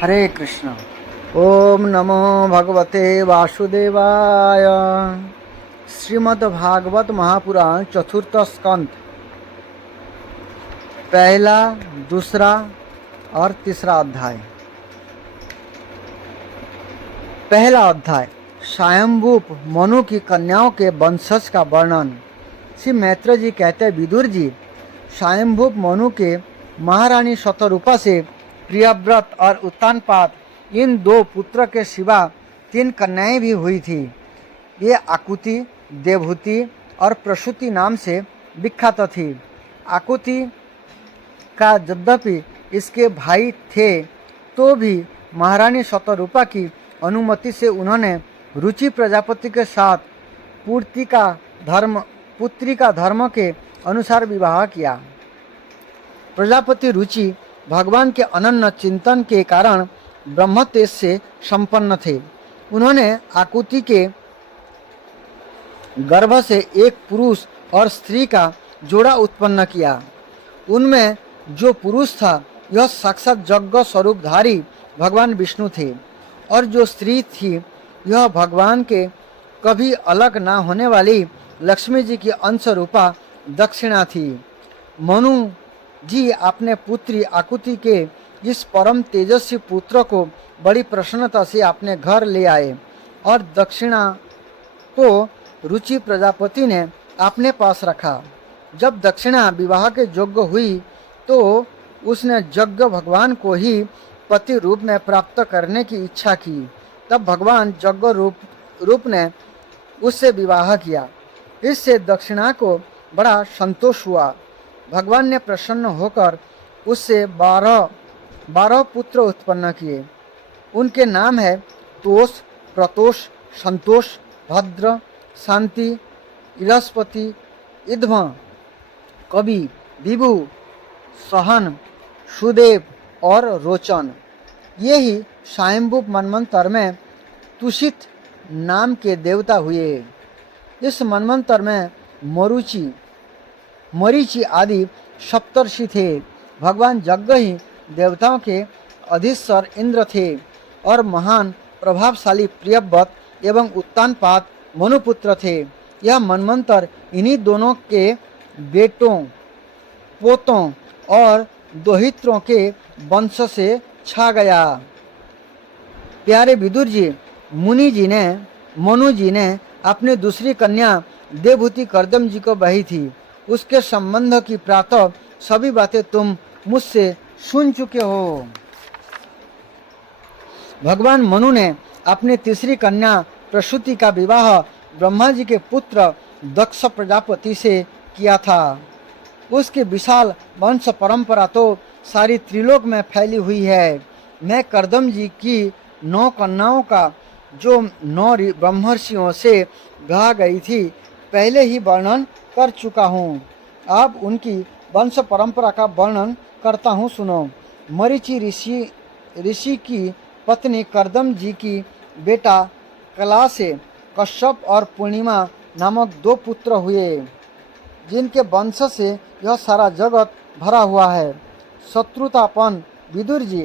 हरे कृष्ण। ओम नमो भगवते वासुदेवाय। श्रीमद्भागवत महापुराण चतुर्थ स्कंद, पहला, दूसरा और तीसरा अध्याय। पहला अध्याय स्वयंभूप मनु की कन्याओं के वंशज का वर्णन। श्री मैत्र जी कहते हैं, विदुर जी, स्वयंभूप मनु के महारानी शतरूपा से प्रियव्रत और उत्तानपाद इन दो पुत्र के सिवा 3 कन्याएं भी हुई थी। ये आकुति, देवहूति और प्रसूति नाम से विख्यात थी। आकुति का यद्यपि इसके भाई थे तो भी महारानी शतरूपा की अनुमति से उन्होंने रुचि प्रजापति के साथ पुत्री का धर्म के अनुसार विवाह किया। प्रजापति रुचि भगवान के अनन्य चिंतन के कारण ब्रह्म तेज से संपन्न थे। उन्होंने आकुति के गर्भ से एक पुरुष और स्त्री का जोड़ा उत्पन्न किया। उनमें जो पुरुष था यह साक्षात यज्ञ स्वरूपधारी भगवान विष्णु थे, और जो स्त्री थी यह भगवान के कभी अलग ना होने वाली लक्ष्मी जी की अंश रूपा दक्षिणा थी। मनु जी अपने पुत्री आकुति के इस परम तेजस्वी पुत्र को बड़ी प्रसन्नता से अपने घर ले आए, और दक्षिणा को रुचि प्रजापति ने अपने पास रखा। जब दक्षिणा विवाह के योग्य हुई तो उसने यज्ञ भगवान को ही पति रूप में प्राप्त करने की इच्छा की। तब भगवान यज्ञ रूप ने उससे विवाह किया। इससे दक्षिणा को बड़ा संतोष हुआ। भगवान ने प्रसन्न होकर उससे 12 पुत्र उत्पन्न किए। उनके नाम है तोष, प्रतोष, संतोष, भद्र, शांति, इलस्पति, इध्म, कवि, विभु, सहन, सुदेव और रोचन। ये ही स्वयंभूप मन्वंतर में तुषित नाम के देवता हुए। इस मन्वंतर में मरीचि आदि सप्तर्षि थे। भगवान यज्ञ ही देवताओं के अधीश्वर इंद्र थे, और महान प्रभावशाली प्रियव्रत एवं उत्तानपाद मनुपुत्र थे। यह मन्वंतर इन्हीं दोनों के बेटों, पोतों और दोहित्रों के वंश से छा गया। प्यारे विदुर जी, मनु जी ने अपनी दूसरी कन्या देवहूति कर्दम जी को बही थी। उसके संबंध की प्रातः सभी बातें तुम मुझसे सुन चुके हो। भगवान मनु ने अपनी तीसरी कन्या प्रसूति का विवाह ब्रह्मा जी के पुत्र दक्ष प्रजापति से किया था। उसकी विशाल वंश परंपरा तो सारी त्रिलोक में फैली हुई है। मैं कर्दम जी की 9 कन्याओं का जो 9 ब्रह्मर्षियों से गा गई थी पहले ही वर्णन कर चुका हूँ। अब उनकी वंश परंपरा का वर्णन करता हूँ, सुनो। मरीचि ऋषि की पत्नी कर्दम जी की बेटा कला से कश्यप और पूर्णिमा नामक 2 पुत्र हुए, जिनके वंश से यह सारा जगत भरा हुआ है। शत्रुतापन विदुर जी,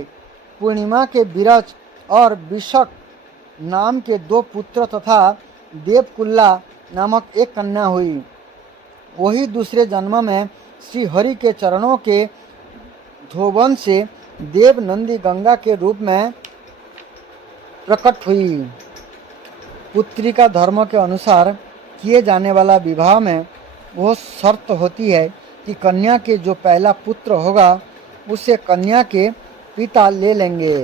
पूर्णिमा के विरज और विशक नाम के 2 पुत्र तथा देवकुल्ला नामक 1 कन्या हुई। वही दूसरे जन्म में श्री हरि के चरणों के धोबन से देव नंदी गंगा के रूप में प्रकट हुई। पुत्री का धर्म के अनुसार किए जाने वाला विवाह में वो शर्त होती है कि कन्या के जो पहला पुत्र होगा उसे कन्या के पिता ले लेंगे।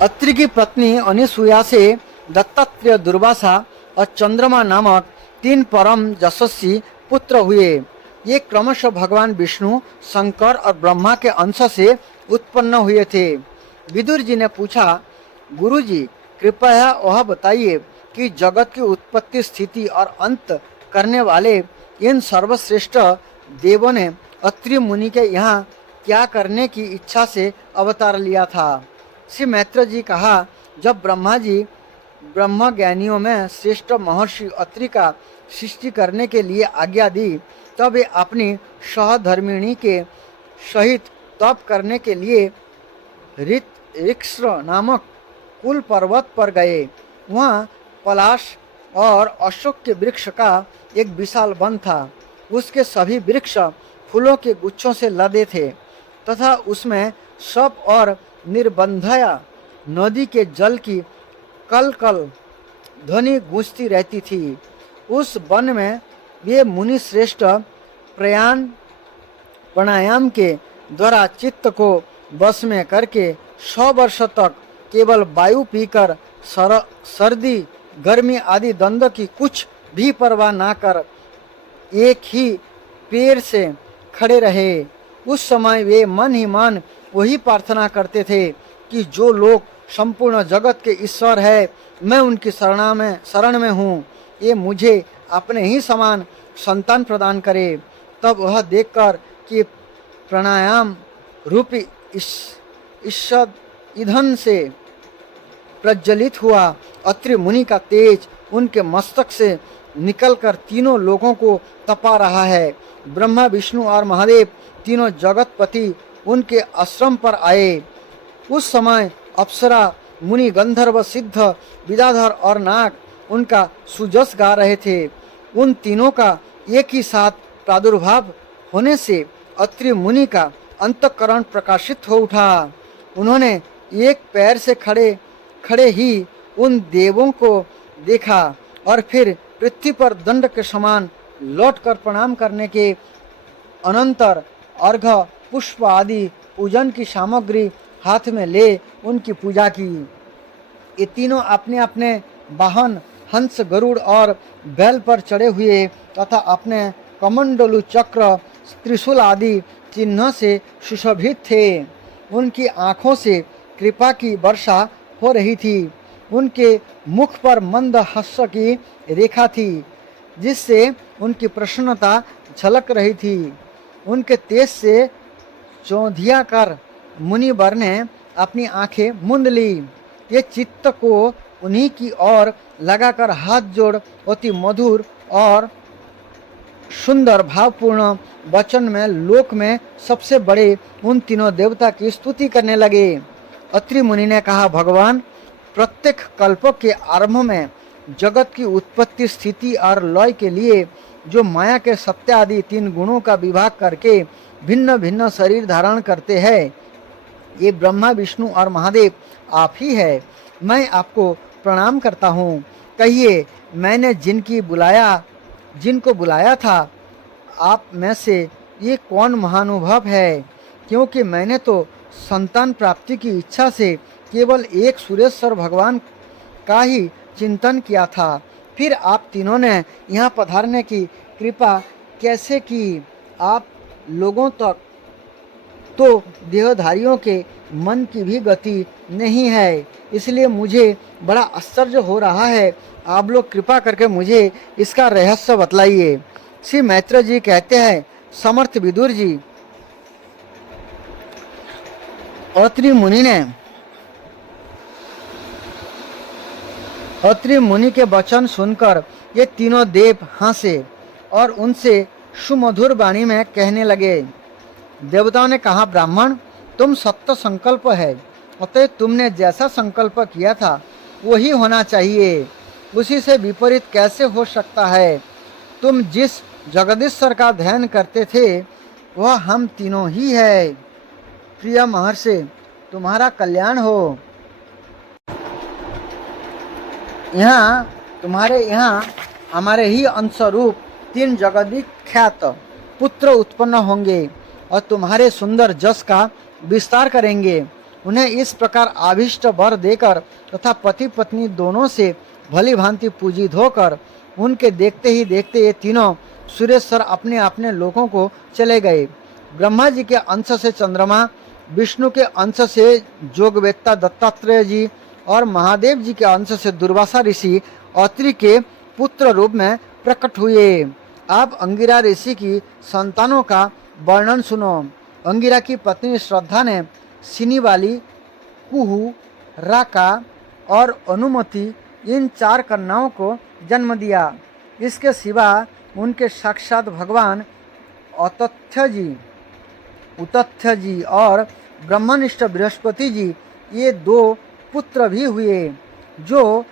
अत्रि की पत्नी अनिसुया से दत्तात्रेय, दुर्वासा और चंद्रमा नामक 3 परम यशस्वी पुत्र हुए। ये क्रमशः भगवान विष्णु, शंकर और ब्रह्मा के अंश से उत्पन्न हुए थे। विदुर जी ने पूछा, गुरुजी, कृपया वह बताइए कि जगत की उत्पत्ति, स्थिति और अंत करने वाले इन सर्वश्रेष्ठ देवों ने अत्रि मुनि के यहाँ क्या करने की इच्छा से अवतार लिया था। श्री मैत्र जी कहा, जब ब्रह्मा जी ब्रह्म ज्ञानियों में श्रेष्ठ महर्षि अत्रि का सृष्टि करने के लिए आज्ञा दी, तब वे अपनी सहधर्मिणी के सहित तप करने के लिए ऋक्ष नामक कुल पर्वत पर गए। वहाँ पलाश और अशोक के वृक्ष का एक विशाल वन था। उसके सभी वृक्ष फूलों के गुच्छों से लदे थे तथा उसमें सप और निर्बंधया नदी के जल की कल कल ध्वनि गूंजती रहती थी। उस वन में वे मुनि श्रेष्ठ प्राणायाम के द्वारा चित्त को बस में करके 100 वर्ष तक केवल वायु पीकर सर्दी गर्मी आदि द्वंद्व की कुछ भी परवाह ना कर एक ही पैर से खड़े रहे। उस समय वे मन ही मन वही प्रार्थना करते थे कि जो लोग संपूर्ण जगत के ईश्वर है, मैं उनकी शरण में हूँ, ये मुझे अपने ही समान संतान प्रदान करे। तब वह देखकर कि प्राणायाम रूपी ईंधन से प्रज्वलित हुआ अत्रि मुनि का तेज उनके मस्तक से निकलकर तीनों लोगों को तपा रहा है। ब्रह्मा विष्णु और महादेव तीनों जगतपति उनके आश्रम पर आए। उस समय अप्सरा मुनि गंधर्व सिद्ध विद्याधर और नाग उनका सुजस गा रहे थे। उन तीनों का एक ही साथ प्रादुर्भाव होने से अत्रि मुनि का अंतःकरण प्रकाशित हो उठा। उन्होंने एक पैर से खड़े ही उन देवों को देखा और फिर पृथ्वी पर दंड के समान लौटकर प्रणाम करने के अनंतर अर्घ्य पुष्प आदि पूजन की सामग्री हाथ में ले उनकी पूजा की। ये तीनों अपने अपने वाहन हंस गरुड़ और बैल पर चढ़े हुए तथा अपने कमंडलु चक्र त्रिशूल आदि चिन्ह से सुशोभित थे। उनकी आँखों से कृपा की वर्षा हो रही थी। उनके मुख पर मंद हास्य की रेखा थी जिससे उनकी प्रसन्नता झलक रही थी। उनके तेज से चौंधिया कर मुनिवर ने अपनी आंखें मूंद ली। ये चित्त को उन्हीं की ओर लगाकर हाथ जोड़ अति मधुर और सुंदर भावपूर्ण वचन में लोक में सबसे बड़े उन तीनों देवता की स्तुति करने लगे। अत्रि मुनि ने कहा, भगवान, प्रत्येक कल्प के आरंभ में जगत की उत्पत्ति स्थिति और लय के लिए जो माया के सत्य आदि 3 गुणों का विभाग करके भिन्न भिन्न शरीर धारण करते हैं, ये ब्रह्मा विष्णु और महादेव आप ही है। मैं आपको प्रणाम करता हूँ। कहिए, मैंने जिनको बुलाया था, आप में से ये कौन महानुभव है? क्योंकि मैंने तो संतान प्राप्ति की इच्छा से केवल एक सुरेश्वर भगवान का ही चिंतन किया था। फिर आप तीनों ने यहाँ पधारने की कृपा कैसे की? आप लोगों तक तो देहधारियों के मन की भी गति नहीं है, इसलिए मुझे बड़ा आश्चर्य हो रहा है। आप लोग कृपा करके मुझे इसका रहस्य बतलाइए। श्री मैत्रेय जी कहते हैं, समर्थ विदुर जी, अत्रि मुनि के वचन सुनकर ये तीनों देव हंसे और उनसे सुमधुर वाणी में कहने लगे। देवताओं ने कहा, ब्राह्मण, तुम सत्य संकल्प है, अतः तुमने जैसा संकल्प किया था वही होना चाहिए। उसी से विपरीत कैसे हो सकता है? तुम जिस जगदीश्वर का ध्यान करते थे वह हम तीनों ही है। प्रिय महर्षि, तुम्हारा कल्याण हो। तुम्हारे यहाँ हमारे ही अंशरूप 3 जगदीख्यात पुत्र उत्पन्न होंगे और तुम्हारे सुंदर जस का विस्तार करेंगे। उन्हें इस प्रकार आभिष्ट वर देकर तथा पति पत्नी दोनों से भली भांति पूजित होकर उनके देखते ही देखते ये तीनों सुरेश्वर अपने अपने लोकों को चले गए। ब्रह्मा जी के अंश से चंद्रमा, विष्णु के अंश से जोगवेत्ता दत्तात्रेय जी और महादेव जी के अंश से दुर्वासा ऋषि अत्रि के पुत्र रूप में प्रकट हुए। आप अंगिरा ऋषि की संतानों का वर्णन सुनो। अंगिरा की पत्नी श्रद्धा ने सिनीवाली, कुहू, राका और अनुमति इन 4 कन्याओं को जन्म दिया। इसके सिवा उनके साक्षात भगवान अतथ्य जी उतथ्य जी और ब्रह्मनिष्ठ बृहस्पति जी, ये 2 पुत्र भी हुए जो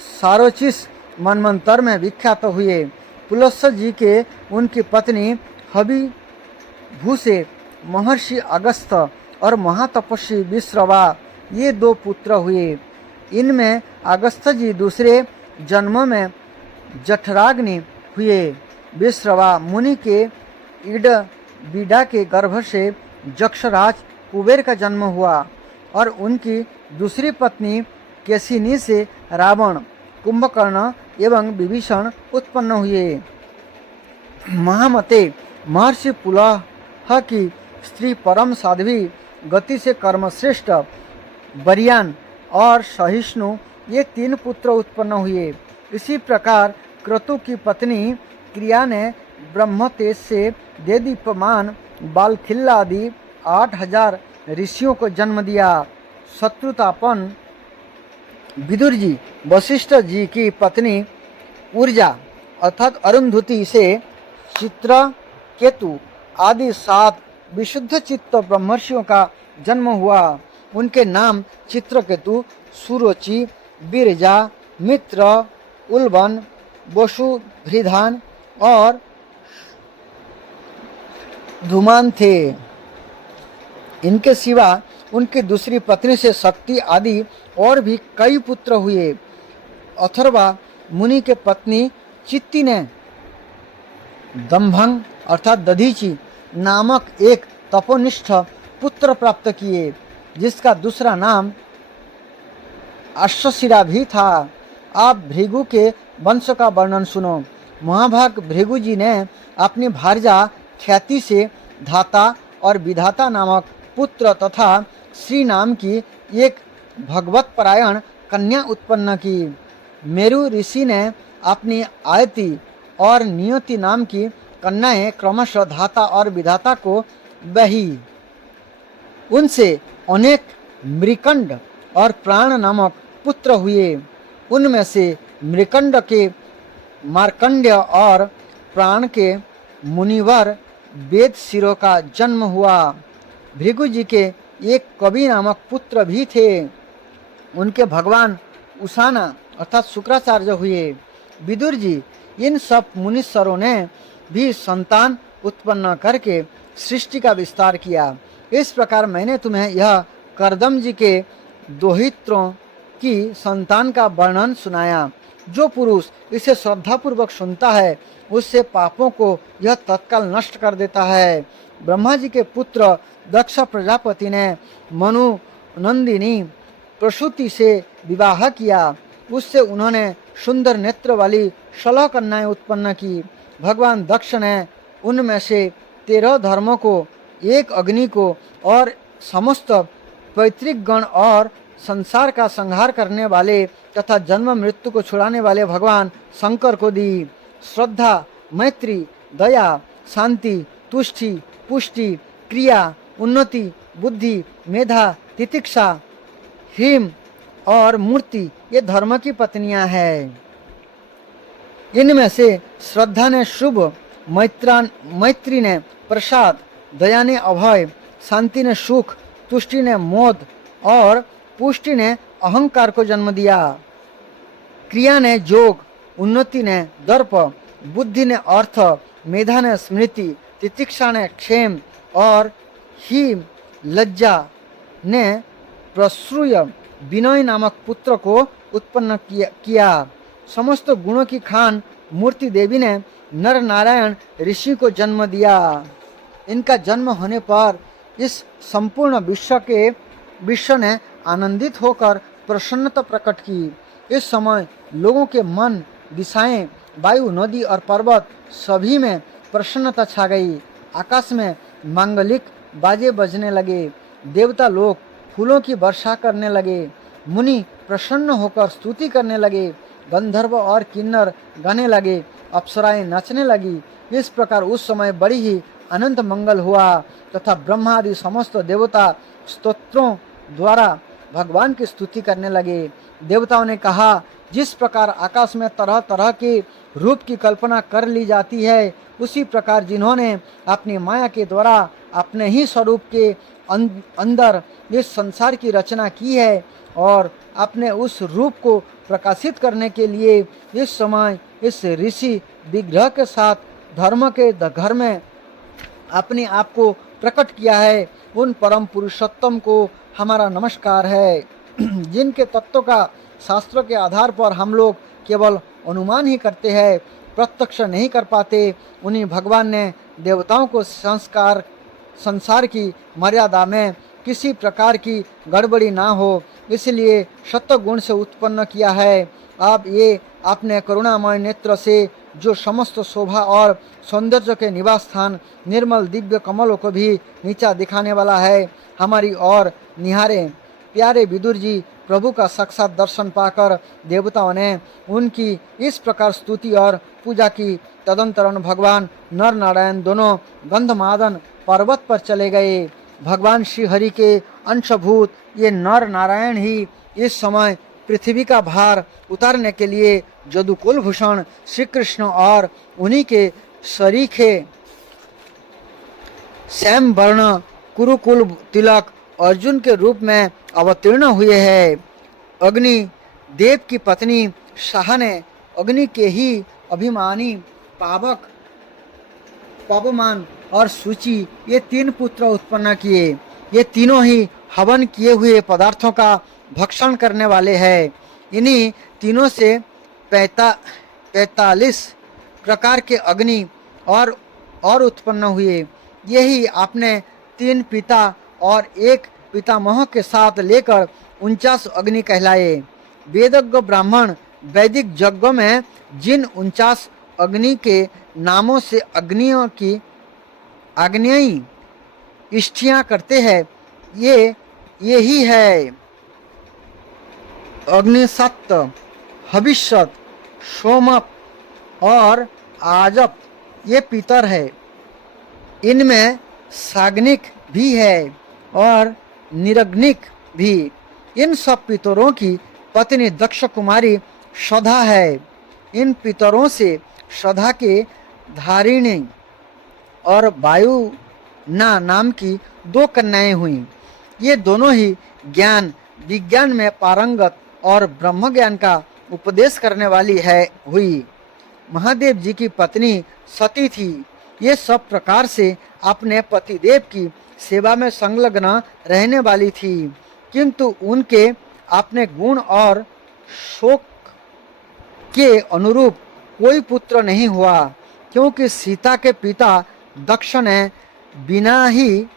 सारोचिस मनमंत्र में विख्यात हुए। पुलस्त्य जी के उनकी पत्नी हबी भू से महर्षि अगस्त्य और महातपस्वी विश्रवा, ये 2 पुत्र हुए। इनमें अगस्त्य जी दूसरे जन्म में जठराग्नि हुए। विश्रवा मुनि के इड बीडा के गर्भ से जक्षराज कुबेर का जन्म हुआ और उनकी दूसरी पत्नी केशिनी से रावण, कुंभकर्ण एवं विभीषण उत्पन्न हुए। महामते महर्षि पुलह की स्त्री परम साध्वी, गति से कर्मश्रेष्ठ, बरियान और सहिष्णु, ये 3 पुत्र उत्पन्न हुए। इसी प्रकार क्रतु की पत्नी क्रिया ने ब्रह्म तेज से देदीप्यमान बालखिल्ला आदि 8000 ऋषियों को जन्म दिया। शत्रुतापन विदुर जी वशिष्ठ जी की पत्नी ऊर्जा अर्थात अरुंधति से चित्रकेतु आदि 7 विशुद्ध चित्त ब्रह्मर्षियों का जन्म हुआ। उनके नाम चित्रकेतु, सुरुचि, बिरजा, मित्र, उल्बन, वसुभृधान और धूमान थे। इनके सिवा उनकी दूसरी पत्नी से शक्ति आदि और भी कई पुत्र हुए। अथर्वा मुनि के पत्नी चित्ती ने दंभंग अर्थात दधीची नामक एक तपोनिष्ठ पुत्र प्राप्त किए, जिसका दूसरा नाम अश्वशिरा भी था। आप भृगु के वंश का वर्णन सुनो। महाभाग भृगु जी ने अपनी भार्या ख्याति से धाता और विधाता नामक पुत्र तथा श्री नाम की एक भगवत परायण कन्या उत्पन्न की। मेरु ऋषि ने अपनी आयति और नियति नाम की कन्याएं क्रमशः धाता और विधाता को बही। उनसे अनेक मृकंड और प्राण नामक पुत्र हुए। उनमें से मृकंड के मार्कंड्य और प्राण के मुनिवर वेद शिरो का जन्म हुआ। भृगु जी के एक कवि नामक पुत्र भी थे। उनके भगवान उसाना अर्थात शुक्राचार्य हुए। विदुर जी इन सब मुनीश्वरों ने भी संतान उत्पन्न करके सृष्टि का विस्तार किया। इस प्रकार मैंने तुम्हें यह करदम जी के दोहित्रों की संतान का वर्णन सुनाया। जो पुरुष इसे श्रद्धापूर्वक सुनता है उससे पापों को यह तत्काल नष्ट कर देता है। ब्रह्मा जी के पुत्र दक्ष प्रजापति ने मनु नंदिनी प्रसूति से विवाह किया। उससे उन्होंने सुंदर नेत्र वाली 16 कन्याएं उत्पन्न की। भगवान दक्ष ने उनमें से 13 धर्मों को, एक अग्नि को और समस्त पैतृक गण और संसार का संहार करने वाले तथा जन्म मृत्यु को छुड़ाने वाले भगवान शंकर को दी। श्रद्धा, मैत्री, दया, शांति, तुष्टि, पुष्टि, क्रिया, उन्नति, बुद्धि, मेधा, तितिक्षा, ह्रीम और मूर्ति ये धर्म की पत्नियां हैं। इनमें से श्रद्धा ने शुभ, मैत्री ने प्रसाद, दया ने अभय, शांति ने सुख, तुष्टि ने मोद और पुष्टि ने अहंकार को जन्म दिया। क्रिया ने जोग, उन्नति ने दर्प, बुद्धि ने अर्थ, मेधा ने स्मृति, तितिक्षा ने क्षेम और ही लज्जा ने प्रसूय विनय नामक पुत्र को उत्पन्न किया। समस्त गुणों की खान मूर्ति देवी ने नर नारायण ऋषि को जन्म दिया। इनका जन्म होने पर इस संपूर्ण विश्व ने आनंदित होकर प्रसन्नता प्रकट की। इस समय लोगों के मन, दिशाएं, वायु, नदी और पर्वत सभी में प्रसन्नता छा गई। आकाश में मांगलिक बाजे बजने लगे। देवता लोग फूलों की वर्षा करने लगे। मुनि प्रसन्न होकर स्तुति करने लगे। गंधर्व और किन्नर गाने लगे। अप्सराएं नाचने लगी। इस प्रकार उस समय बड़ी ही अनंत मंगल हुआ तथा ब्रह्मा आदि समस्त देवता स्तोत्रों द्वारा भगवान की स्तुति करने लगे। देवताओं ने कहा, जिस प्रकार आकाश में तरह तरह के रूप की कल्पना कर ली जाती है, उसी प्रकार जिन्होंने अपनी माया के द्वारा अपने ही स्वरूप के अंदर इस संसार की रचना की है और अपने उस रूप को प्रकाशित करने के लिए इस समय इस ऋषि विग्रह के साथ धर्म के घर में अपने आप को प्रकट किया है, उन परम पुरुषोत्तम को हमारा नमस्कार है। जिनके तत्वों का शास्त्रों के आधार पर हम लोग केवल अनुमान ही करते हैं, प्रत्यक्ष नहीं कर पाते, उन्हीं भगवान ने देवताओं को संसार की मर्यादा में किसी प्रकार की गड़बड़ी ना हो, इसलिए सत्व गुण से उत्पन्न किया है। अब ये अपने करुणामय नेत्र से जो समस्त शोभा और सौंदर्य के निवास स्थान निर्मल दिव्य कमलों को भी नीचा दिखाने वाला है, हमारी ओर निहारे। प्यारे विदुर जी, प्रभु का साक्षात दर्शन पाकर देवताओं ने उनकी इस प्रकार स्तुति और पूजा की। तदंतरण भगवान नर नारायण दोनों गंधमादन पर्वत पर चले गए। भगवान श्री हरि के अंशभूत ये नर नारायण ही इस समय पृथ्वी का भार उतारने के लिए जदुकुल भूषण श्री कृष्ण और उन्हीं के सरीखे श्याम वर्ण कुरुकुल तिलक अर्जुन के रूप में अवतीर्ण हुए हैं। अग्नि देव की पत्नी शाह ने अग्नि के ही अभिमानी पावक पवमान और सूची ये 3 पुत्र उत्पन्न किए। ये तीनों ही हवन किए हुए पदार्थों का भक्षण करने वाले हैं। इन्हीं तीनों से 45 प्रकार के अग्नि और उत्पन्न हुए। यही आपने 3 पिता और 1 पितामह के साथ लेकर 49 अग्नि कहलाए। वेदज्ञ ब्राह्मण वैदिक यज्ञों में जिन 49 अग्नि के नामों से अग्नियों की आग्नेयी इष्टियाँ करते हैं, ये ही है अग्निसत्त, हविष्यत, सोमप और आजप। ये पितर है। इनमें साग्निक भी है और निरग्निक भी। इन सब पितरों की पत्नी दक्ष कुमारी श्रद्धा है। इन पितरों से श्रद्धा के धारिणी और वायु नाम की 2 कन्याएं हुईं। ये दोनों ही ज्ञान विज्ञान में पारंगत और ब्रह्म ज्ञान का उपदेश करने वाली हुई। महादेव जी की पत्नी सती थी। ये सब प्रकार से अपने पतिदेव की सेवा में संलग्न रहने वाली थी, किंतु उनके अपने गुण और शोक के अनुरूप कोई पुत्र नहीं हुआ, क्योंकि सीता के पिता दक्ष ने बिना ही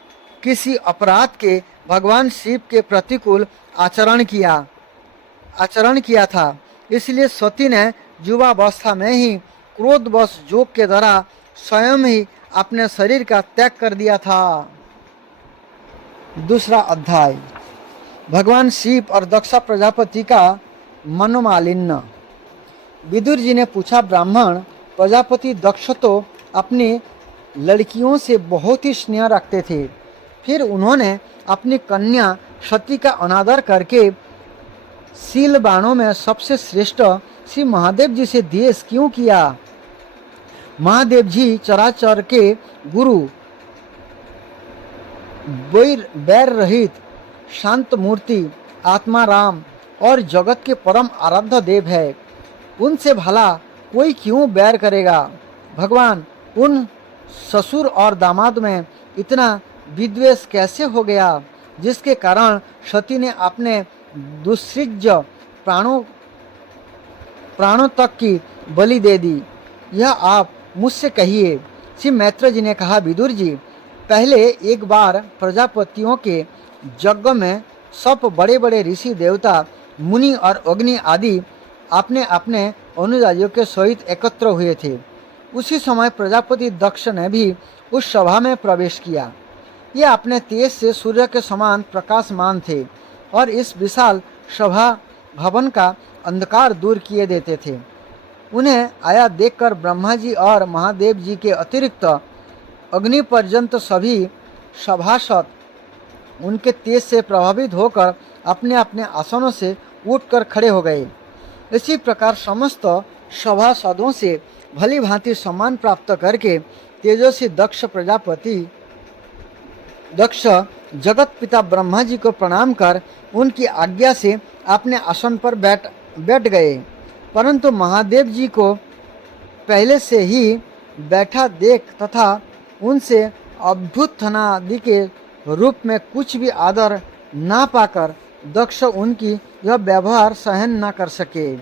किसी अपराध के भगवान शिव के प्रतिकूल आचरण किया था। इसलिए सती ने युवावस्था में ही क्रोधवश जोग के द्वारा स्वयं ही अपने शरीर का त्याग कर दिया था। दूसरा अध्याय, भगवान शिव और दक्ष प्रजापति का मनोमालिन्य। विदुर जी ने पूछा, ब्राह्मण प्रजापति दक्ष तो अपनी लड़कियों से बहुत ही स्नेह रखते थे, फिर उन्होंने अपनी कन्या सती का अनादर करके शील बाणों में सबसे श्रेष्ठ श्री महादेव जी से द्वेष क्यों किया? महादेव जी चराचर के गुरु, बैर रहित, शांत मूर्ति, आत्मा राम और जगत के परम आराध्य देव है। उनसे भला कोई क्यों बैर करेगा? भगवान, उन ससुर और दामाद में इतना विद्वेष कैसे हो गया, जिसके कारण सती ने अपने दुस्सृज प्राणों तक की बलि दे दी? यह आप मुझसे कहिए। श्री मैत्र जी ने कहा, विदुर जी, पहले एक बार प्रजापतियों के यज्ञ में सब बड़े बड़े ऋषि देवता मुनि और अग्नि आदि अपने अपने अनुयायियों के सहित एकत्र हुए थे। उसी समय प्रजापति दक्ष ने भी उस सभा में प्रवेश किया। ये अपने तेज से सूर्य के समान प्रकाशमान थे और इस विशाल सभा भवन का अंधकार दूर किए देते थे। उन्हें आया देखकर ब्रह्मा जी और महादेव जी के अतिरिक्त अग्नि पर्यंत सभी सभासद उनके तेज से प्रभावित होकर अपने अपने आसनों से उठकर खड़े हो गए। इसी प्रकार समस्त सभासदों से भली भांति सम्मान प्राप्त करके तेजस्वी दक्ष जगत पिता ब्रह्मा जी को प्रणाम कर उनकी आज्ञा से अपने आसन पर बैठ गए। परंतु महादेव जी को पहले से ही बैठा देख तथा उनसे अभ्युत्थानादि के रूप में कुछ भी आदर ना पाकर दक्ष उनकी यह व्यवहार सहन न कर सके।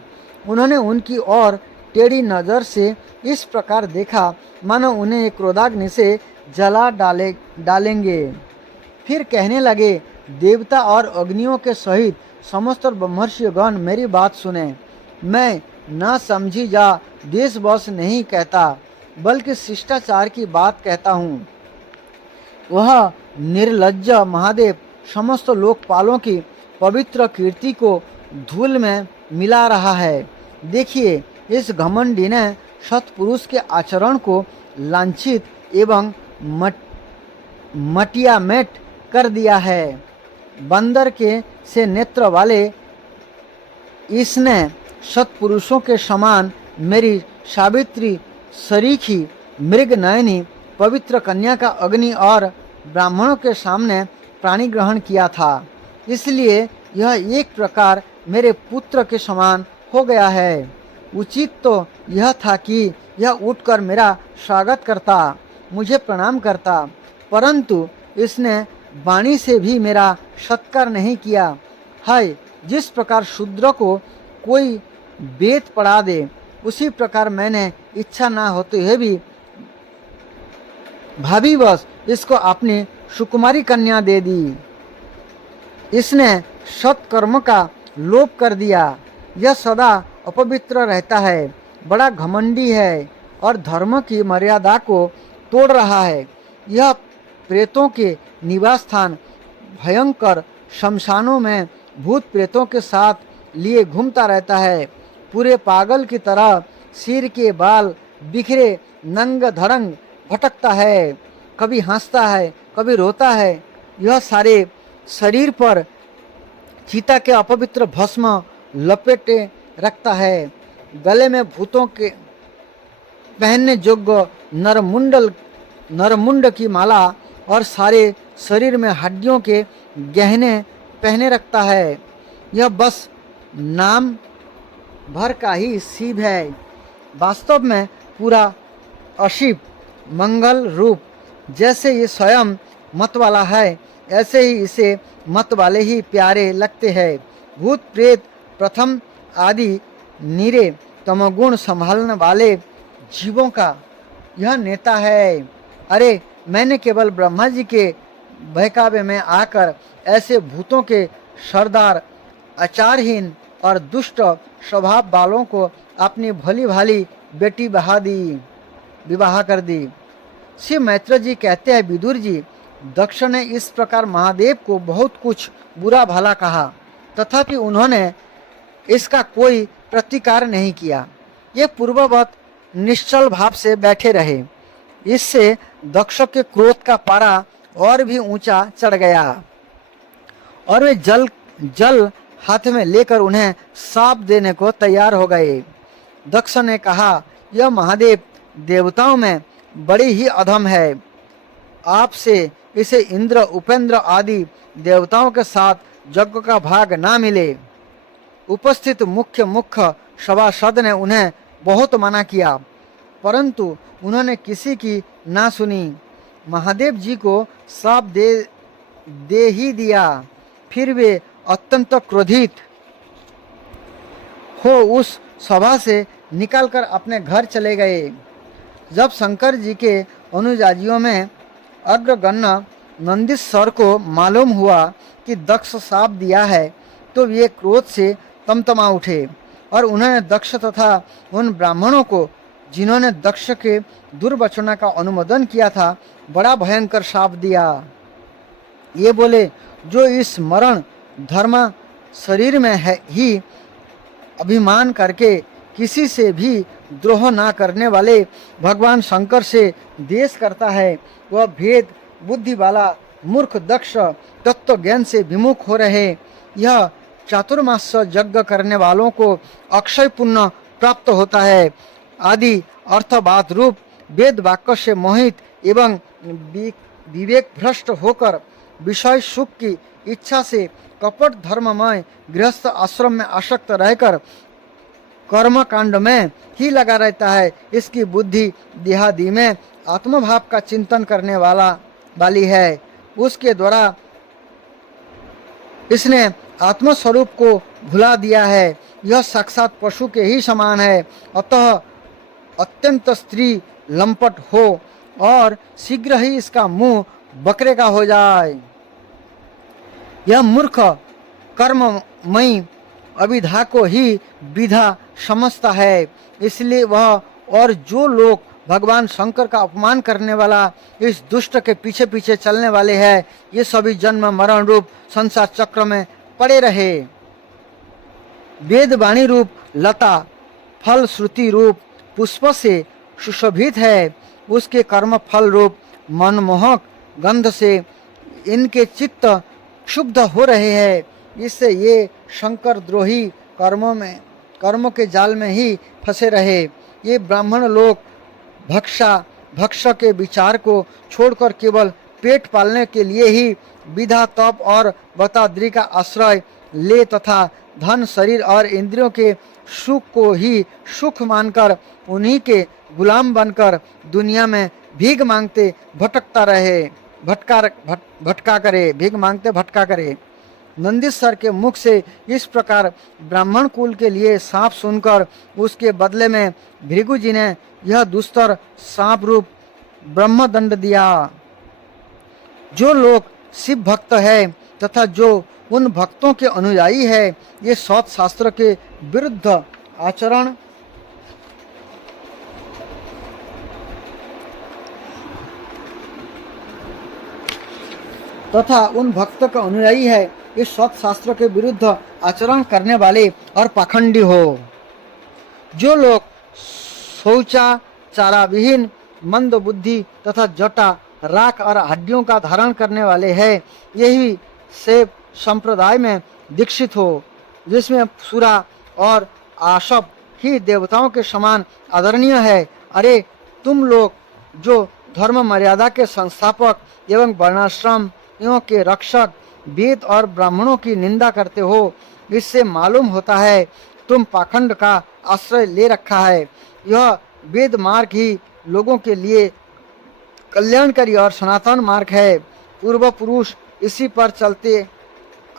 उन्होंने उनकी ओर टेढ़ी नज़र से इस प्रकार देखा मानो उन्हें क्रोधाग्नि से जला डालेंगे। फिर कहने लगे, देवता और अग्नियों के सहित समस्त ब्रह्मर्षिगण मेरी बात सुने। मैं न समझी जा देशवश नहीं कहता, बल्कि शिष्टाचार की बात कहता हूँ। वह निर्लज्ज महादेव समस्त लोकपालों की पवित्र कीर्ति को धूल में मिला रहा है। देखिए, इस घमंडी ने सत्पुरुष के आचरण को लांछित एवं मटियामेट कर दिया है। बंदर के से नेत्र वाले इसने सत्पुरुषों के समान मेरी सावित्री सरीखी मृग नयनी पवित्र कन्या का अग्नि और ब्राह्मणों के सामने प्राणी ग्रहण किया था। इसलिए यह एक प्रकार मेरे पुत्र के समान हो गया है। उचित तो यह था कि यह उठकर मेरा स्वागत करता, मुझे प्रणाम करता, परंतु इसने वाणी से भी मेरा सत्कार नहीं किया। हाय, जिस प्रकार शूद्र को कोई वेद पढ़ा दे, उसी प्रकार मैंने इच्छा ना होते हुए भी भावीवश इसको अपनी सुकुमारी कन्या दे दी। इसने सत्कर्म का लोप कर दिया। यह सदा अपवित्र रहता है, बड़ा घमंडी है और धर्म की मर्यादा को तोड़ रहा है। यह प्रेतों के निवास स्थान भयंकर शमशानों में भूत प्रेतों के साथ लिए घूमता रहता है। पूरे पागल की तरह सिर के बाल बिखरे नंग धड़ंग भटकता है, कभी हंसता है, कभी रोता है। यह सारे शरीर पर चीता के अपवित्र भस्म लपेटे रखता है। गले में भूतों के पहनने योग्य नरमुंड की माला और सारे शरीर में हड्डियों के गहने पहने रखता है। यह बस नाम भर का ही शिव है, वास्तव में पूरा अशिव मंगल रूप। जैसे ये स्वयं मत वाला है, ऐसे ही इसे मत वाले ही प्यारे लगते हैं। भूत प्रेत प्रथम आदि नीरे तमोगुण संभालने वाले जीवों का यह नेता है। अरे, मैंने केवल ब्रह्मा जी के बहकावे में आकर ऐसे भूतों के सरदार, आचारहीन और दुष्ट स्वभाव वालों को अपनी भली भाली बेटी विवाह कर दी। श्री मैत्र जी कहते हैं, विदुर जी, दक्ष ने इस प्रकार महादेव को बहुत कुछ बुरा भला कहा, तथापि उन्होंने इसका कोई प्रतिकार नहीं किया। ये पूर्ववत निश्चल भाव से बैठे रहे। इससे दक्ष के क्रोध का पारा और भी ऊंचा चढ़ गया और वे जल हाथ में लेकर उन्हें शाप देने को तैयार हो गए। दक्ष ने कहा, यह महादेव देवताओं में बड़ी ही अधम है। आपसे इसे इंद्र, उपेंद्र आदि देवताओं के साथ यज्ञ का भाग ना मिले। उपस्थित मुख्य सभासद ने उन्हें बहुत मना किया, परंतु उन्होंने किसी की ना सुनी। महादेव जी को श्राप दे ही दिया। फिर वे अत्यंत क्रोधित हो उस सभा से निकलकर अपने घर चले गए। जब शंकर जी के अनुयायियों में अग्रगण्य नंदीश्वर को मालूम हुआ कि दक्ष श्राप दिया है, तो वे क्रोध से तमतमा उठे और उन्होंने दक्ष तथा उन ब्राह्मणों को जिन्होंने दक्ष के दुर्वचन का अनुमोदन किया था, बड़ा भयंकर श्राप दिया। ये बोले, जो इस मरण धर्म शरीर में है ही अभिमान करके किसी से भी द्रोह ना करने वाले भगवान शंकर से द्वेष करता है, वह भेद बुद्धि वाला मूर्ख दक्ष तत्व ज्ञान से विमुख हो रहे। यह चातुर्मास यज्ञ करने वालों को अक्षय पुण्य प्राप्त होता है आदि अर्थवाद रूप वेद वाक्य से मोहित एवं विवेक भ्रष्ट होकर विषय सुख की इच्छा से कपट धर्ममय गृहस्थ आश्रम में आसक्त रहकर कर्म कांड में ही लगा रहता है, इसकी बुद्धि देहादि में आत्मभाव का चिंतन करने वाली है। उसके द्वारा इसने आत्मस्वरूप को भुला दिया है। यह साक्षात पशु के ही समान है। अतः अत्यंत स्त्री लंपट हो और शीघ्र ही इसका मुंह बकरे का हो जाए। यह मूर्ख कर्ममयी अविधा को ही विधा समझता है, इसलिए वह और जो लोग भगवान शंकर का अपमान करने वाला इस दुष्ट के पीछे पीछे चलने वाले हैं, ये सभी जन्म मरण रूप संसार चक्र में पड़े रहे। वेद वाणी रूप लता फल श्रुति रूप पुष्प से सुशोभित है, उसके कर्म फल रूप मनमोहक गंध से इनके चित्त क्षुब्ध हो रहे हैं। इससे ये शंकर द्रोही कर्मों के जाल में ही फंसे रहे। ये ब्राह्मण लोग भक्ष के विचार को छोड़कर केवल पेट पालने के लिए ही विधा तप और बताद्री का आश्रय ले तथा धन शरीर और इंद्रियों के सुख को ही सुख मानकर उन्हीं के गुलाम बनकर दुनिया में भीख मांगते भटका करे। नंदीश्वर के मुख से इस प्रकार ब्राह्मण कुल के लिए सांप सुनकर उसके बदले में भृगु जी ने यह दुस्तर सांप रूप ब्रह्मदंड दिया। जो लोग शिव भक्त है तथा जो उन भक्तों के अनुयायी है, ये सौत शास्त्र के विरुद्ध आचरण तथा उन भक्तों का अनुयायी है, इस सौत शास्त्र के विरुद्ध आचरण करने वाले और पाखंडी हो। जो लोग शौचाचारा विहीन मंद बुद्धि तथा जटा राख और हड्डियों का धारण करने वाले हैं, यही से संप्रदाय में दीक्षित हो, जिसमें सुरा और आशप ही देवताओं के समान आदरणीय है। अरे तुम लोग जो धर्म मर्यादा के संस्थापक एवं वर्णाश्रमियों के रक्षक वेद और ब्राह्मणों की निंदा करते हो, इससे मालूम होता है तुम पाखंड का आश्रय ले रखा है। यह वेद मार्ग ही लोगों के लिए कल्याणकारी और सनातन मार्ग है। पूर्व पुरुष इसी पर चलते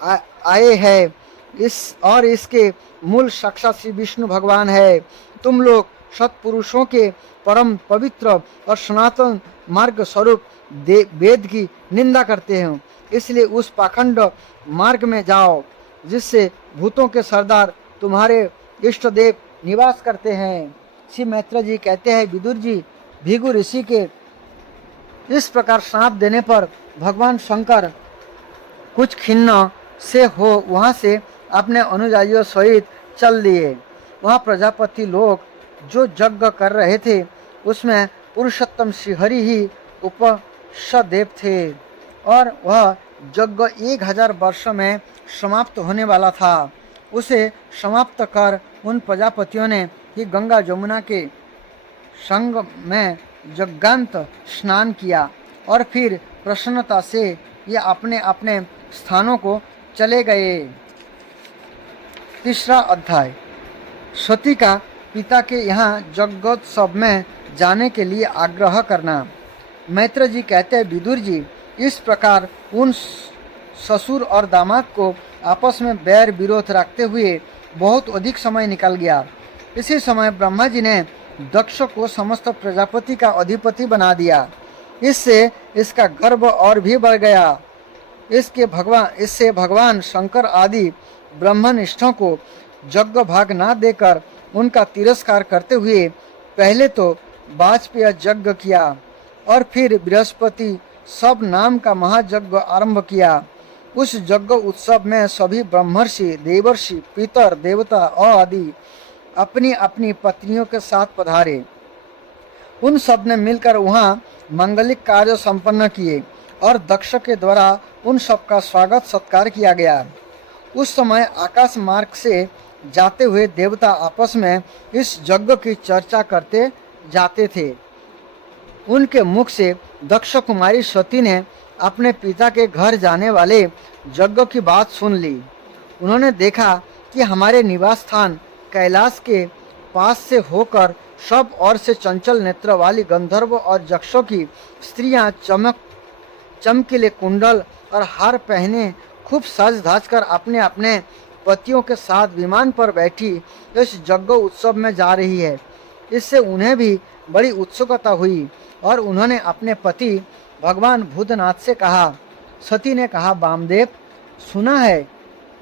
आए हैं, इसके मूल साक्षात श्री विष्णु भगवान है। तुम लोग सत्पुरुषों के परम पवित्र और सनातन मार्ग स्वरूप वेद की निंदा करते हो, इसलिए उस पाखंड मार्ग में जाओ जिससे भूतों के सरदार तुम्हारे इष्ट देव निवास करते हैं। श्री मैत्र जी कहते हैं, विदुर जी, भृगु ऋषि के इस प्रकार श्राप देने पर भगवान शंकर कुछ खिन्न से हो वहाँ से अपने अनुयायियों सहित चल दिए। वहाँ प्रजापति लोग जो यज्ञ कर रहे थे उसमें पुरुषोत्तम श्रीहरि ही उपसदेव थे और वह यज्ञ 1000 वर्ष में समाप्त होने वाला था। उसे समाप्त कर उन प्रजापतियों ने ही गंगा जमुना के संग में यज्ञांत स्नान किया और फिर प्रसन्नता से ये अपने अपने स्थानों को चले गए। तीसरा अध्याय, सती का पिता के यहाँ यज्ञोत्सव में जाने के लिए आग्रह करना। मैत्र जी कहते हैं, विदुर जी, इस प्रकार उन ससुर और दामाद को आपस में बैर विरोध रखते हुए बहुत अधिक समय निकल गया। इसी समय ब्रह्मा जी ने दक्ष को समस्त प्रजापति का अधिपति बना दिया। इससे इसका गर्व और भी बढ़ गया। इससे भगवान शंकर आदि ब्रह्मनिष्ठों को यज्ञ भाग ना देकर उनका तिरस्कार करते हुए पहले तो वाजपेय यज्ञ किया और फिर बृहस्पति सब नाम का महायज्ञ आरंभ किया। उस यज्ञ उत्सव में सभी ब्रह्मर्षि, देवर्षि, पितर, देवता आदि अपनी अपनी पत्नियों के साथ पधारे। उन सब ने मिलकर वहाँ मांगलिक कार्य संपन्न किए और दक्ष के द्वारा उन सब का स्वागत सत्कार किया गया। उस समय आकाश मार्ग से जाते हुए देवता आपस में इस यज्ञ की चर्चा करते जाते थे। उनके मुख से दक्ष कुमारी सती ने अपने पिता के घर जाने वाले यज्ञ की बात सुन ली। उन्होंने देखा कि हमारे निवास स्थान कैलाश के पास से होकर सब ओर से चंचल नेत्र वाली गंधर्व और यक्षों की स्त्रियां चमकीले कुंडल और हार पहने खूब सज धज कर अपने अपने पतियों के साथ विमान पर बैठी इस यज्ञ उत्सव में जा रही है। इससे उन्हें भी बड़ी उत्सुकता हुई और उन्होंने अपने पति भगवान भूतनाथ से कहा। सती ने कहा, वामदेव, सुना है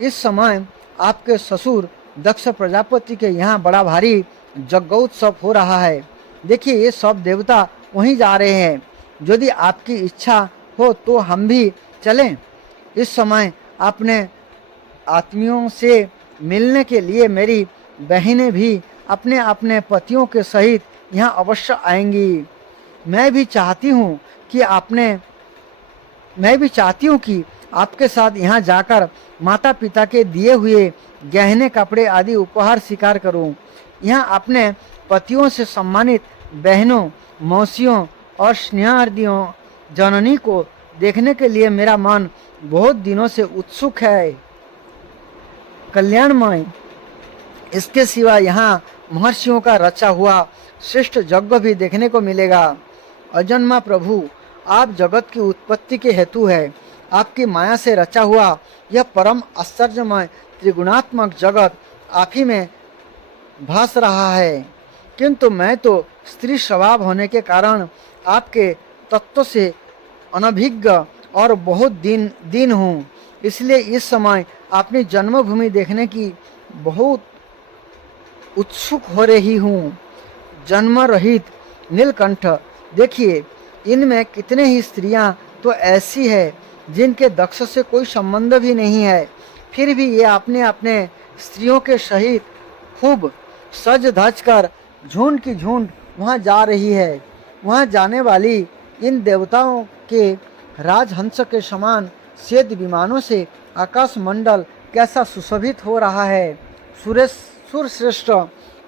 इस समय आपके ससुर दक्ष प्रजापति के यहाँ बड़ा भारी यज्ञोत्सव हो रहा है। देखिए, ये सब देवता वहीं जा रहे हैं। यदि आपकी इच्छा हो तो हम भी चलें। इस समय अपने आत्मियों से मिलने के लिए मेरी बहनें भी अपने अपने पतियों के सहित यहाँ अवश्य आएंगी। मैं भी चाहती हूँ कि आपके साथ यहाँ जाकर माता पिता के दिए हुए गहने कपड़े आदि उपहार स्वीकार करूँ। यहाँ अपने पतियों से सम्मानित बहनों, मौसियों और स्नेहार्दियों जननी को देखने के लिए मेरा मन बहुत दिनों से उत्सुक है। कल्याणमय, इसके सिवा यहाँ महर्षियों का रचा हुआ श्रेष्ठ यज्ञ भी देखने को मिलेगा। अजन्मा प्रभु, आप जगत की उत्पत्ति के हेतु है। आपकी माया से रचा हुआ यह परम आश्चर्यमय त्रिगुणात्मक जगत आप ही में भास रहा है, किंतु मैं तो स्त्री स्वभाव होने के कारण आपके तत्व से अनभिज्ञ और बहुत दीन हूँ। इसलिए इस समय अपनी जन्मभूमि देखने की बहुत उत्सुक हो रही हूँ। जन्म रहित नीलकंठ, देखिए, इनमें कितने ही स्त्रियां तो ऐसी है जिनके दक्ष से कोई संबंध भी नहीं है, फिर भी ये अपने अपने स्त्रियों के सहित खूब सज धज कर झुंड की झुंड वहाँ जा रही है। वहाँ जाने वाली इन देवताओं के राजहंस के समान श्वेत विमानों से आकाश मंडल कैसा सुशोभित हो रहा है। सुरश्रेष्ठ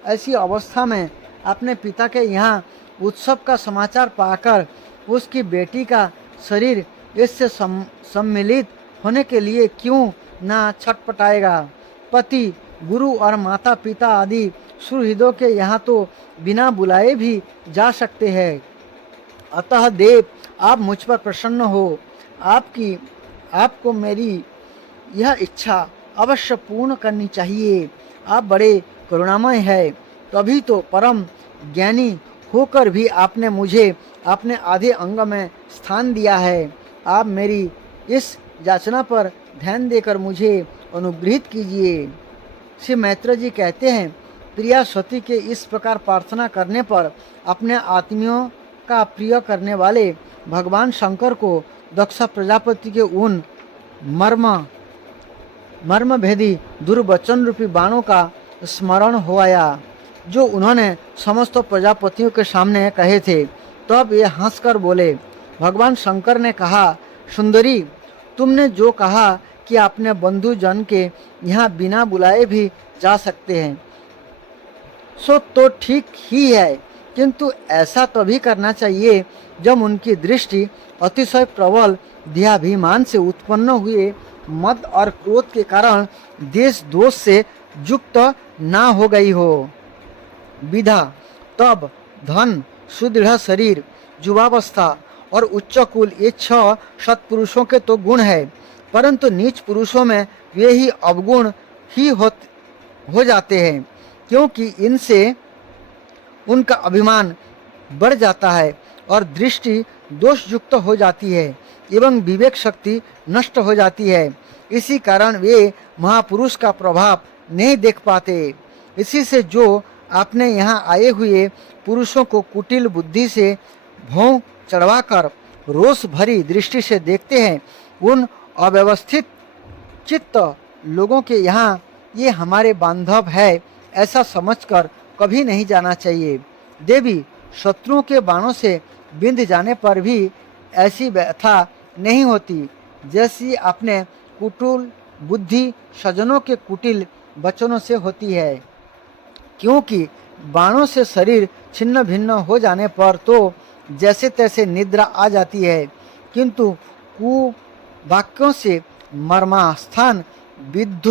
ऐसी अवस्था में अपने पिता के यहाँ उत्सव का समाचार पाकर उसकी बेटी का शरीर इससे सम्मिलित होने के लिए क्यों ना छटपटाएगा। पति, गुरु और माता पिता आदि सुहृदों के यहाँ तो बिना बुलाए भी जा सकते हैं। अतः देव, आप मुझ पर प्रसन्न हो। आपको मेरी यह इच्छा अवश्य पूर्ण करनी चाहिए। आप बड़े करुणामय है, तभी तो परम ज्ञानी होकर भी आपने मुझे अपने आधे अंग में स्थान दिया है। आप मेरी इस याचना पर ध्यान देकर मुझे अनुग्रहित कीजिए। श्री मैत्र जी कहते हैं, प्रिया सती के इस प्रकार प्रार्थना करने पर अपने आत्मियों का प्रिय करने वाले भगवान शंकर को दक्ष प्रजापति के उन मर्म भेदी दुर्वचन रूपी बाणों का स्मरण हो आया जो उन्होंने समस्त प्रजापतियों के सामने कहे थे। तब ये हंसकर बोले। भगवान शंकर ने कहा, सुंदरी, तुमने जो कहा कि अपने बंधु जन के यहाँ बिना बुलाए भी जा सकते हैं, सो तो ठीक ही है, किंतु ऐसा तभी करना चाहिए जब उनकी दृष्टि अतिशय प्रबल देहाभिमान से उत्पन्न हुए मद और क्रोध के कारण देश दोष से युक्त ना हो गई हो। विधा, तब धन, सुदृढ़ शरीर, युवावस्था और उच्च कुल, ये 6 सत्पुरुषों के तो गुण है, परंतु नीच पुरुषों में वे ही अवगुण ही हो जाते हैं, क्योंकि इनसे उनका अभिमान बढ़ जाता है और दृष्टि दोष युक्त हो जाती है एवं विवेक शक्ति नष्ट हो जाती है। इसी कारण वे महापुरुष का प्रभाव नहीं देख पाते। इसी से जो आपने यहाँ आए हुए पुरुषों को कुटिल बुद्धि से भौं चढ़वाकर रोष भरी दृष्टि से देखते हैं, उन अव्यवस्थित चित्त लोगों के यहाँ ये हमारे बांधव है ऐसा समझकर कभी नहीं जाना चाहिए। देवी, शत्रुओं के बाणों से बिंध जाने पर भी ऐसी व्यथा नहीं होती जैसी अपने बुद्धि सज्जनों के कुटिल वचनों से होती है, क्योंकि बाणों से शरीर छिन्न भिन्न हो जाने पर तो जैसे तैसे निद्रा आ जाती है, किंतु कुवाक्यों से मर्मास्थान विद्ध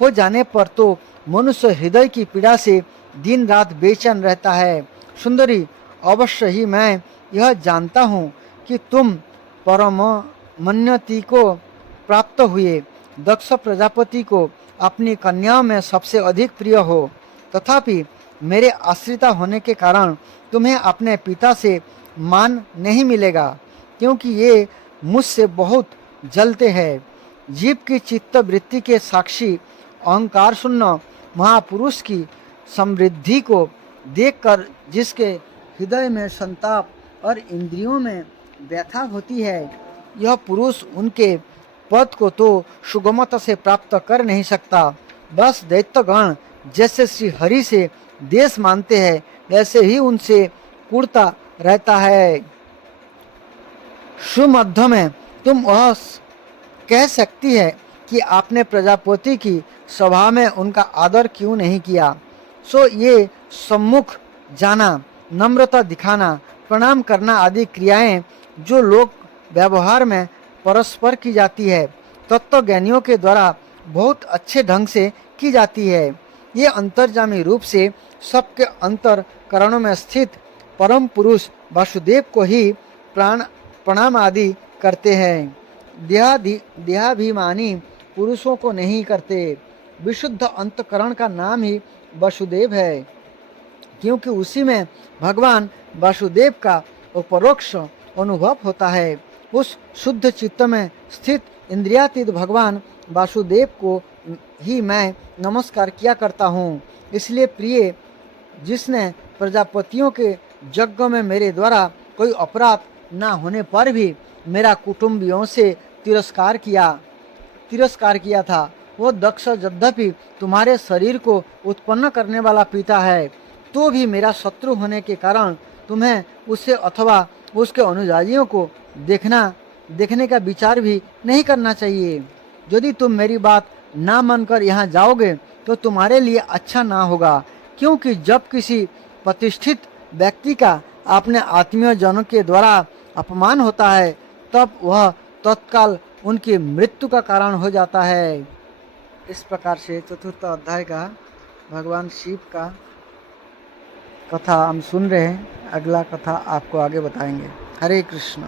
हो जाने पर तो मनुष्य हृदय की पीड़ा से दिन रात बेचैन रहता है। सुंदरी, अवश्य ही मैं यह जानता हूँ कि तुम परमोन्नति को प्राप्त हुए दक्ष प्रजापति को अपनी कन्याओं में सबसे अधिक प्रिय हो, तथापि मेरे आश्रिता होने के कारण तुम्हें अपने पिता से मान नहीं मिलेगा, क्योंकि ये मुझसे बहुत जलते हैं। जीव की चित्त वृत्ति के साक्षी अहंकार शून्य महापुरुष की समृद्धि को देखकर जिसके हृदय में संताप और इंद्रियों में व्यथा होती है, यह पुरुष उनके पद को तो सुगमता से प्राप्त कर नहीं सकता। बस दैत्यगण जैसे श्री हरि से देश मानते हैं, वैसे ही उनसे कुड़ता रहता है। सुमध्य में तुम वह कह सकती है कि आपने प्रजापति की सभा में उनका आदर क्यों नहीं किया। सो ये सम्मुख जाना, नम्रता दिखाना, प्रणाम करना आदि क्रियाएं जो लोक व्यवहार में परस्पर की जाती है, तत्वज्ञानियों के द्वारा बहुत अच्छे ढंग से की जाती है। ये अंतर्जामी रूप से सबके अंतरकरणों में स्थित परम पुरुष वासुदेव को ही प्रणाम आदि करते हैं, देहाभिमानी पुरुषों को नहीं करते। विशुद्ध अंतकरण का नाम ही वासुदेव है, क्योंकि उसी में भगवान वासुदेव का उपरोक्ष अनुभव होता है। उस शुद्ध चित्त में स्थित इंद्रियातीत भगवान वासुदेव को ही मैं नमस्कार किया करता हूँ। इसलिए प्रिय, जिसने प्रजापतियों के यज्ञ में मेरे द्वारा कोई अपराध न होने पर भी मेरा कुटुंबियों से तिरस्कार किया था, वो दक्ष यद्यपि तुम्हारे शरीर को उत्पन्न करने वाला पिता है, तो भी मेरा शत्रु होने के कारण तुम्हें उससे अथवा उसके अनुयायियों को देखने का विचार भी नहीं करना चाहिए। यदि तुम मेरी बात ना मानकर यहाँ जाओगे तो तुम्हारे लिए अच्छा ना होगा, क्योंकि जब किसी प्रतिष्ठित व्यक्ति का अपने आत्मीय जनों के द्वारा अपमान होता है, तब वह तत्काल उनकी मृत्यु का कारण हो जाता है। इस प्रकार से चतुर्थ अध्याय का भगवान शिव का कथा हम सुन रहे हैं। अगला कथा आपको आगे बताएंगे। हरे कृष्ण।